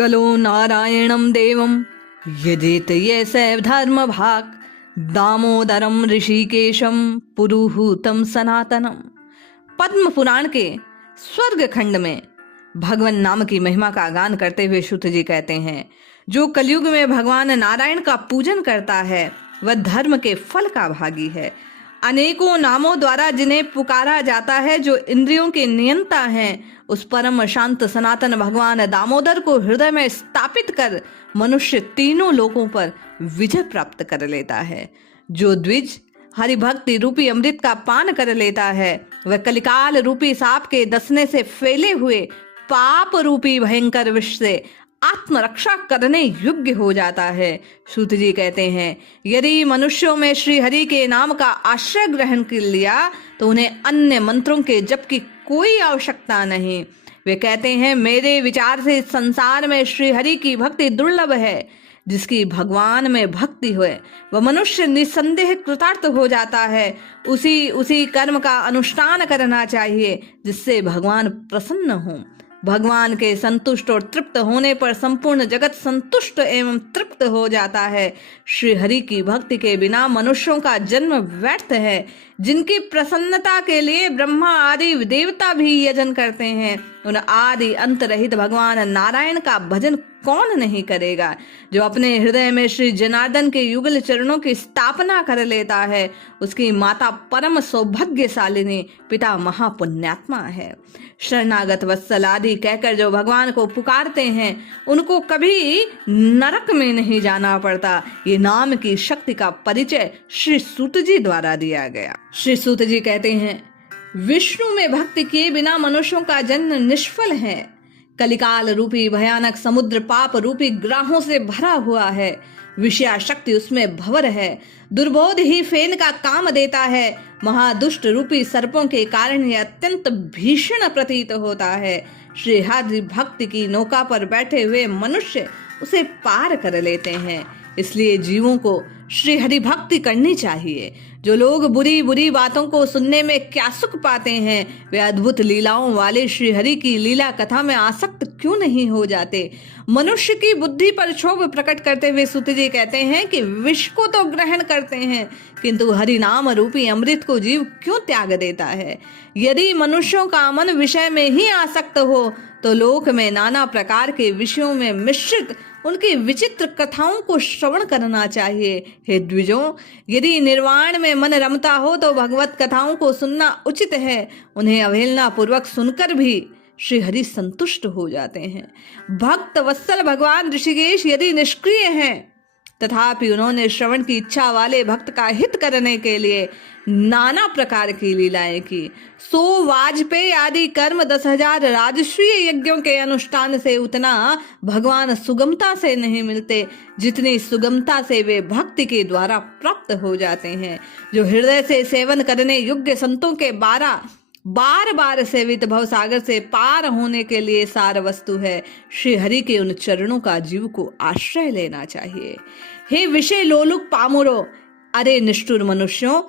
कलो नारायणं देवं यजेत ये सैव धर्म भाग दामोदरम ऋषिकेशम पुरुहूतम सनातनम। पद्म पुराण के स्वर्ग खंड में भगवान नाम की महिमा का गान करते हुए सूत जी कहते हैं, जो कलयुग में भगवान नारायण का पूजन करता है वह धर्म के फल का भागी है। अनेकों नामों द्वारा जिन्हें पुकारा जाता है, जो इंद्रियों के नियंता हैं, उस परम शांत सनातन भगवान दामोदर को हृदय में स्थापित कर मनुष्य तीनों लोकों पर विजय प्राप्त कर लेता है। जो द्विज हरि भक्ति रूपी अमृत का पान कर लेता है वह कलिकाल रूपी सांप के डसने से फैले हुए पाप रूपी भयंकर विष से आत्मरक्षा करने योग्य हो जाता है। सूत जी कहते हैं, यदि मनुष्यों में श्री हरि के नाम का आश्रय ग्रहण कर लिया तो उन्हें अन्य मंत्रों के जप की कोई आवश्यकता नहीं। वे कहते हैं, मेरे विचार से इस संसार में श्री हरि की भक्ति दुर्लभ है। जिसकी भगवान में भक्ति हुए वह मनुष्य निसंदेह कृतार्थ हो जाता है। उसी कर्म का अनुष्ठान करना चाहिए जिससे भगवान प्रसन्न हो। भगवान के संतुष्ट और तृप्त होने पर संपूर्ण जगत संतुष्ट एवं तृप्त हो जाता है। श्री हरि की भक्ति के बिना मनुष्यों का जन्म व्यर्थ है। जिनकी प्रसन्नता के लिए ब्रह्मा आदि देवता भी यजन करते हैं, उन आदि अंत रहित भगवान नारायण का भजन कौन नहीं करेगा। जो अपने हृदय में श्री जनार्दन के युगल चरणों की स्थापना कर लेता है, उसकी माता परम सौभाग्यशालिनी, पिता महापुण्यात्मा है। शरणागत वत्सल आदि कहकर जो भगवान को पुकारते हैं उनको कभी नरक में नहीं जाना पड़ता। ये नाम की शक्ति का परिचय श्री सूत जी द्वारा दिया गया। श्री सूत जी कहते हैं, विष्णु में भक्ति किए बिना मनुष्यों का जन्म निष्फल है। कलिकाल रूपी भयानक समुद्र पाप रूपी ग्राहों से भरा हुआ है। विषया शक्ति उसमें भंवर है। दुर्बोध ही फेन का काम देता है। महादुष्ट रूपी सर्पों के कारण यह अत्यंत भीषण प्रतीत होता है। श्री हरि भक्ति की नौका पर बैठे हुए मनुष्य उसे पार कर लेते हैं। इसलिए जीवों को श्री हरि भक्ति करनी चाहिए। जो लोग बुरी बुरी बातों को सुनने में क्या सुख पाते हैं, वे अद्भुत लीलाओं वाले श्री हरि की लीला कथा में आसक्त क्यों नहीं हो जाते। मनुष्य की बुद्धि पर क्षोभ प्रकट करते हुए सूत जी कहते हैं कि विष को तो ग्रहण करते हैं, किंतु हरि नाम रूपी अमृत को जीव क्यों त्याग देता है। यदि मनुष्यों का मन विषय में ही आसक्त हो तो लोक में नाना प्रकार के विषयों में मिश्रित उनकी विचित्र कथाओं को श्रवण करना चाहिए। हे द्विजों, यदि निर्वाण में मन रमता हो तो भगवत कथाओं को सुनना उचित है। उन्हें अवहेलना पूर्वक सुनकर भी श्री हरि संतुष्ट हो जाते हैं। भक्त वत्सल भगवान ऋषिकेश यदि निष्क्रिय हैं, तथापि उन्होंने श्रवण की इच्छा वाले भक्त का हित करने के लिए नाना प्रकार की लीलाएं की। 100 वाजपेयी आदि कर्म 10,000 राजस्वीय यज्ञों के अनुष्ठान से उतना भगवान सुगमता से नहीं मिलते जितनी सुगमता से वे भक्ति के द्वारा प्राप्त हो जाते हैं। जो हृदय से सेवन करने योग्य संतों के बार बार सेवित भव सागर से पार होने के लिए सार वस्तु है। श्री हरि के उन चरणों का जीव को आश्रय लेना चाहिए। हे विषय लोलुप पामुरो, अरे निष्ठुर मनुष्यों,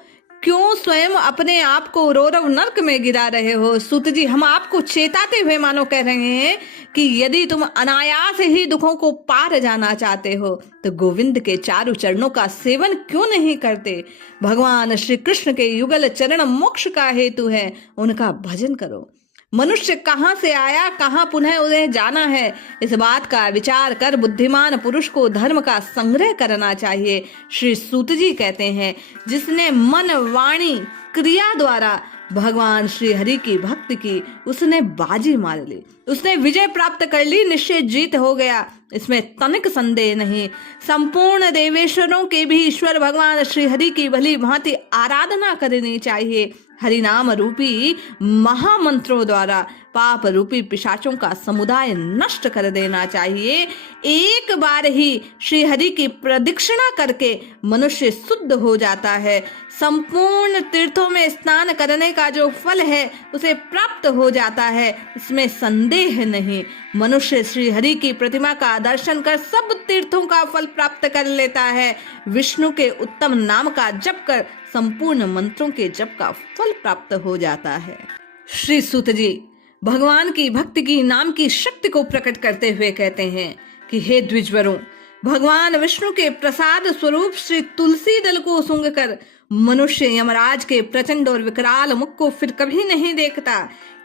क्यों स्वयं अपने आप को रौरव नरक में गिरा रहे हो। सूत जी हम आपको चेताते हुए मानो कह रहे हैं कि यदि तुम अनायास ही दुखों को पार जाना चाहते हो तो गोविंद के चारों चरणों का सेवन क्यों नहीं करते। भगवान श्री कृष्ण के युगल चरण मोक्ष का हेतु है, उनका भजन करो। मनुष्य कहाँ से आया, कहाँ पुनः उन्हें जाना है, इस बात का विचार कर बुद्धिमान पुरुष को धर्म का संग्रह करना चाहिए। श्री सूत जी कहते हैं, जिसने मन वाणी क्रिया द्वारा भगवान श्री हरि की भक्ति की, उसने बाजी मार ली, उसने विजय प्राप्त कर ली, निश्चय जीत हो गया, इसमें तनिक संदेह नहीं। संपूर्ण देवेश्वरों के भी ईश्वर भगवान श्री हरि की भली भांति आराधना करनी चाहिए। हरि नाम रूपी महामंत्रों द्वारा पाप रूपी पिशाचों का समुदाय नष्ट कर देना चाहिए। एक बार ही श्री हरि की प्रदक्षिणा करके मनुष्य शुद्ध हो जाता है। संपूर्ण तीर्थों में स्नान करने का जो फल है उसे प्राप्त हो जाता है, इसमें संदेह नहीं। मनुष्य श्री हरि की प्रतिमा का दर्शन कर सब तीर्थों का फल प्राप्त कर लेता है। विष्णु के उत्तम नाम का जप कर संपूर्ण मंत्रों के जप का फल प्राप्त हो जाता है। श्री सूत जी भगवान की भक्ति की नाम की शक्ति को प्रकट करते हुए कहते हैं कि हे द्विजवरों, भगवान विष्णु के प्रसाद स्वरूप श्री तुलसी दल को सूंघकर मनुष्य यमराज के प्रचंड और विकराल मुख को फिर कभी नहीं देखता।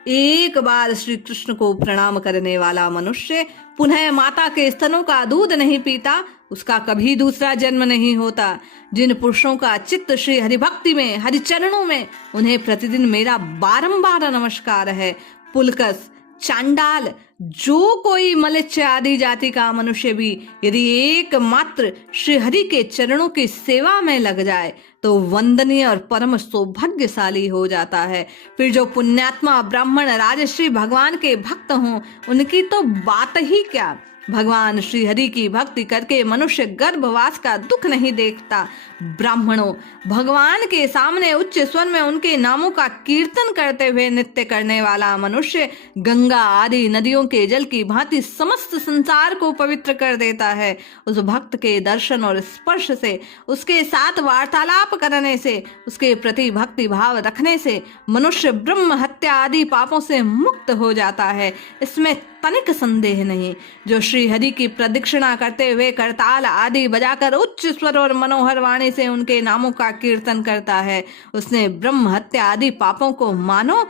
एक बार श्री कृष्ण को प्रणाम करने वाला मनुष्य पुनः माता के स्तनों का दूध नहीं पीता, उसका कभी दूसरा जन्म नहीं होता। जिन पुरुषों का चित्त श्री हरि भक्ति में, हरि चरणों में, उन्हें प्रतिदिन मेरा बारंबार नमस्कार है। पुलकस, चांडाल, जो कोई मलिच्छ आदि जाति का मनुष्य भी यदि एकमात्र श्री हरि के चरणों की सेवा में लग जाए तो वंदनीय और परम सौभाग्यशाली हो जाता है। फिर जो पुण्यात्मा ब्राह्मण राजश्री भगवान के भक्त हों, उनकी तो बात ही क्या। भगवान श्री हरि की भक्ति करके मनुष्य गर्भवास का दुख नहीं देखता। ब्राह्मणों, भगवान के सामने उच्च स्वर में उनके नामों का कीर्तन करते हुए नृत्य करने वाला मनुष्य गंगा आदि नदियों के जल की भांति समस्त संसार को पवित्र कर देता है। उस भक्त के दर्शन और स्पर्श से, उसके साथ वार्तालाप करने से, उसके प्रति भक्ति भाव रखने से मनुष्य ब्रह्म हत्या आदि पापों से मुक्त हो जाता है। इसमें तनिक संदेह नहीं। जो श्री हरि की प्रदक्षिणा करते हुए करताल आदि बजाकर उच्च स्वर और मनोहर वाणी से उनके नामों का कीर्तन करता है, उसने ब्रह्म हत्या आदि पापों को मानो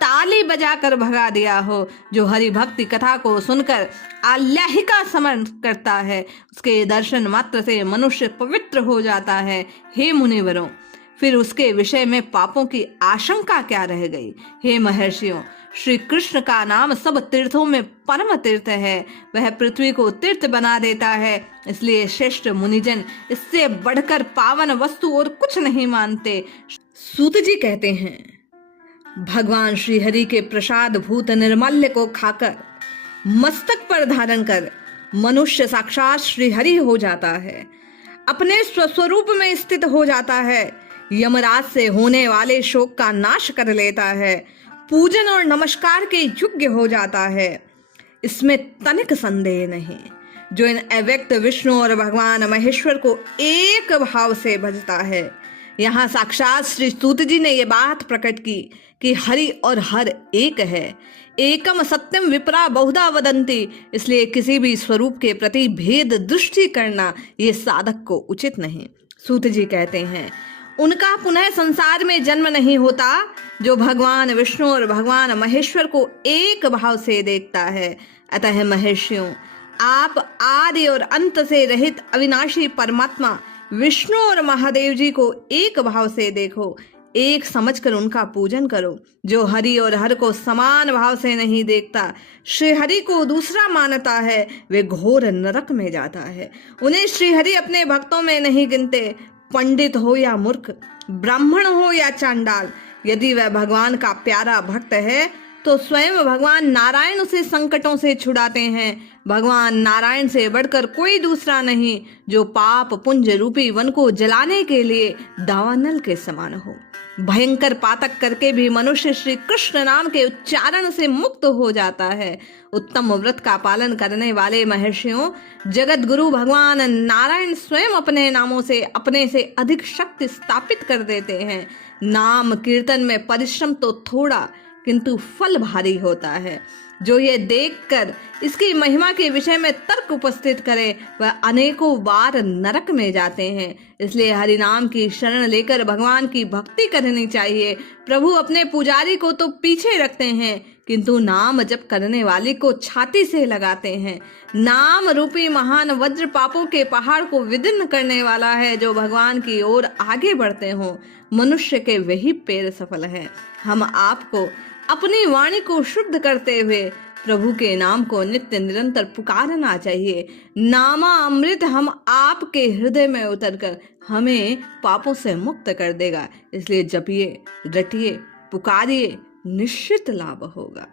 ताली बजाकर भगा दिया हो। जो हरि भक्ति कथा को सुनकर आल्याहिका समर्पण करता है, उसके दर्शन मात्र से मनुष्य पवित्र हो जाता है। हे मुनिवरों, फिर उसके विषय में पापों की आशंका क्या रह गई। हे महर्षियों, श्री कृष्ण का नाम सब तीर्थों में परम तीर्थ है। वह पृथ्वी को तीर्थ बना देता है। इसलिए श्रेष्ठ मुनिजन इससे बढ़कर पावन वस्तु और कुछ नहीं मानते। सूत जी कहते हैं, भगवान श्री हरि के प्रसाद भूत निर्मल्य को खाकर मस्तक पर धारण कर मनुष्य साक्षात श्री हरि हो जाता है, अपने स्वस्वरूप में स्थित हो जाता है, यमराज से होने वाले शोक का नाश कर लेता है, पूजन और नमस्कार के योग्य हो जाता है। इसमें तनिक संदेह नहीं। जो इन अव्यक्त विष्णु और भगवान महेश्वर को एक भाव से भजता है। यहाँ साक्षात श्री सूत जी ने ये बात प्रकट की कि हरि और हर एक है। एकम सत्यम विप्रा बहुधा वदंती। इसलिए किसी भी स्वरूप के प्रति भेद दृष्टि करना ये साधक को उचित नहीं। सूत जी कहते हैं, उनका पुनः संसार में जन्म नहीं होता जो भगवान विष्णु और भगवान महेश्वर को एक भाव से देखता है। अतः महर्षियों, आप आदि और अंत से रहित अविनाशी परमात्मा विष्णु और महादेव जी को एक भाव से देखो, एक समझकर उनका पूजन करो। जो हरि और हर को समान भाव से नहीं देखता, श्री हरि को दूसरा मानता है, वे घोर नरक में जाता है। उन्हें श्री हरि अपने भक्तों में नहीं गिनते। पंडित हो या मूर्ख, ब्राह्मण हो या चांडाल, यदि वह भगवान का प्यारा भक्त है तो स्वयं भगवान नारायण उसे संकटों से छुड़ाते हैं। भगवान नारायण से बढ़कर कोई दूसरा नहीं, जो पाप पुंज रूपी वन को जलाने के लिए दावानल के समान हो। भयंकर पातक करके भी मनुष्य श्री कृष्ण नाम के उच्चारण से मुक्त हो जाता है। उत्तम व्रत का पालन करने वाले महर्षियों, जगत गुरु भगवान नारायण स्वयं अपने नामों से अपने से अधिक शक्ति स्थापित कर देते हैं। नाम कीर्तन में परिश्रम तो थोड़ा किंतु फल भारी होता है। जो ये देखकर इसकी महिमा के विषय में तर्क उपस्थित करे, वह अनेकों बार नरक में जाते हैं। इसलिए हरि नाम की शरण लेकर भगवान की भक्ति करनी चाहिए। प्रभु अपने पुजारी को तो पीछे रखते हैं, किंतु नाम जप करने वाले को छाती से लगाते हैं। नाम रूपी महान वज्र पापों के पहाड़ को विदीर्ण करने वाला है। जो भगवान की ओर आगे बढ़ते हों, मनुष्य के वही पैर सफल हैं। हम आपको अपनी वाणी को शुद्ध करते हुए प्रभु के नाम को नित्य निरंतर पुकारना चाहिए। नामा अमृत हम आपके हृदय में उतरकर हमें पापों से मुक्त कर देगा। इसलिए जपिए, रटिए, पुकारिए, निश्चित लाभ होगा।